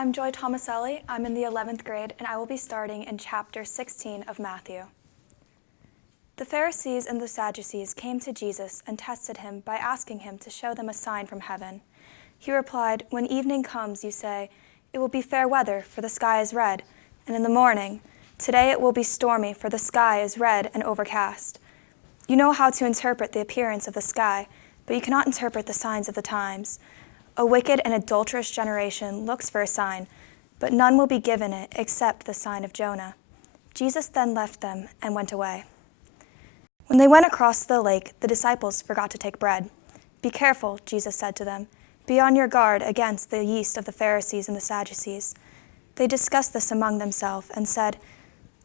I'm Joy Tomaselli. I'm in the 11th grade, and I will be starting in chapter 16 of Matthew. The Pharisees and the Sadducees came to Jesus and tested him by asking him to show them a sign from heaven. He replied, "When evening comes, you say, 'It will be fair weather, for the sky is red,' and in the morning, 'Today it will be stormy, for the sky is red and overcast.' You know how to interpret the appearance of the sky, but you cannot interpret the signs of the times. A wicked and adulterous generation looks for a sign, but none will be given it except the sign of Jonah." Jesus then left them and went away. When they went across the lake, the disciples forgot to take bread. "Be careful," Jesus said to them. "Be on your guard against the yeast of the Pharisees and the Sadducees." They discussed this among themselves and said,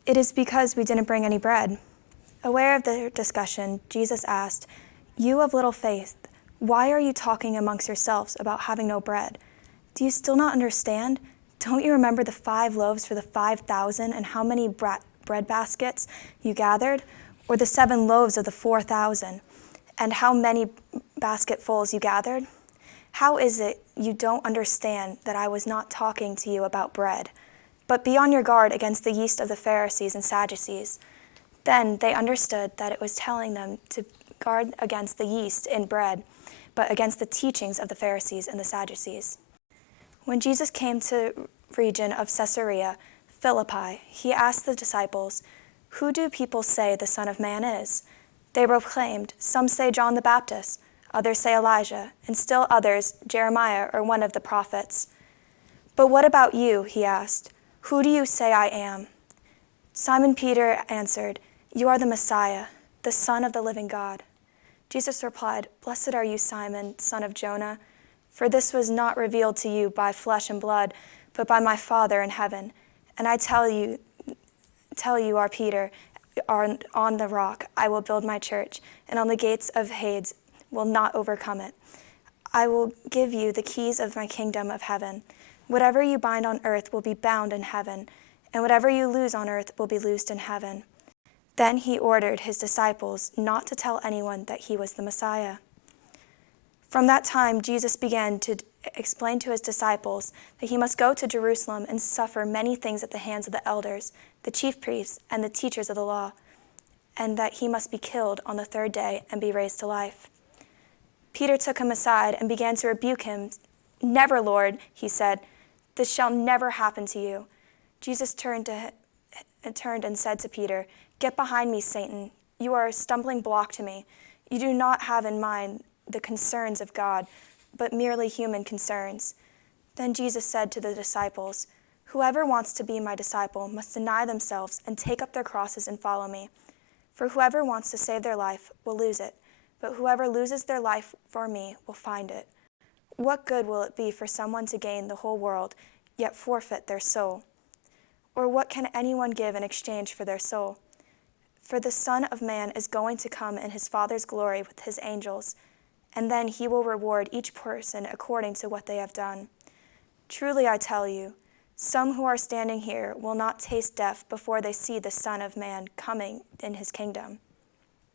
"It is because we didn't bring any bread." Aware of their discussion, Jesus asked, "You of little faith, why are you talking amongst yourselves about having no bread? Do you still not understand? Don't you remember the 5 loaves for the 5,000 and how many bread baskets you gathered? Or the 7 loaves of the 4,000 and how many basketfuls you gathered? How is it you don't understand that I was not talking to you about bread? But be on your guard against the yeast of the Pharisees and Sadducees." Then they understood that it was telling them to guard against the yeast in bread, but against the teachings of the Pharisees and the Sadducees. When Jesus came to the region of Caesarea Philippi, he asked the disciples, "Who do people say the Son of Man is?" They proclaimed, "Some say John the Baptist, others say Elijah, and still others Jeremiah or one of the prophets." "But what about you?" he asked. "Who do you say I am?" Simon Peter answered, "You are the Messiah, the Son of the living God." Jesus replied, "Blessed are you, Simon, son of Jonah, for this was not revealed to you by flesh and blood, but by my Father in heaven. And I tell you are Peter, on the rock I will build my church, and on the gates of Hades will not overcome it. I will give you the keys of my kingdom of heaven. Whatever you bind on earth will be bound in heaven, and whatever you loose on earth will be loosed in heaven." Then he ordered his disciples not to tell anyone that he was the Messiah. From that time, Jesus began to explain to his disciples that he must go to Jerusalem and suffer many things at the hands of the elders, the chief priests, and the teachers of the law, and that he must be killed on the 3rd day and be raised to life. Peter took him aside and began to rebuke him. "Never, Lord," he said, "this shall never happen to you." Jesus turned and said to Peter, "Get behind me, Satan. You are a stumbling block to me. You do not have in mind the concerns of God, but merely human concerns." Then Jesus said to the disciples, "Whoever wants to be my disciple must deny themselves and take up their crosses and follow me. For whoever wants to save their life will lose it, but whoever loses their life for me will find it. What good will it be for someone to gain the whole world, yet forfeit their soul? Or what can anyone give in exchange for their soul? For the Son of Man is going to come in his Father's glory with his angels, and then he will reward each person according to what they have done. Truly I tell you, some who are standing here will not taste death before they see the Son of Man coming in his kingdom."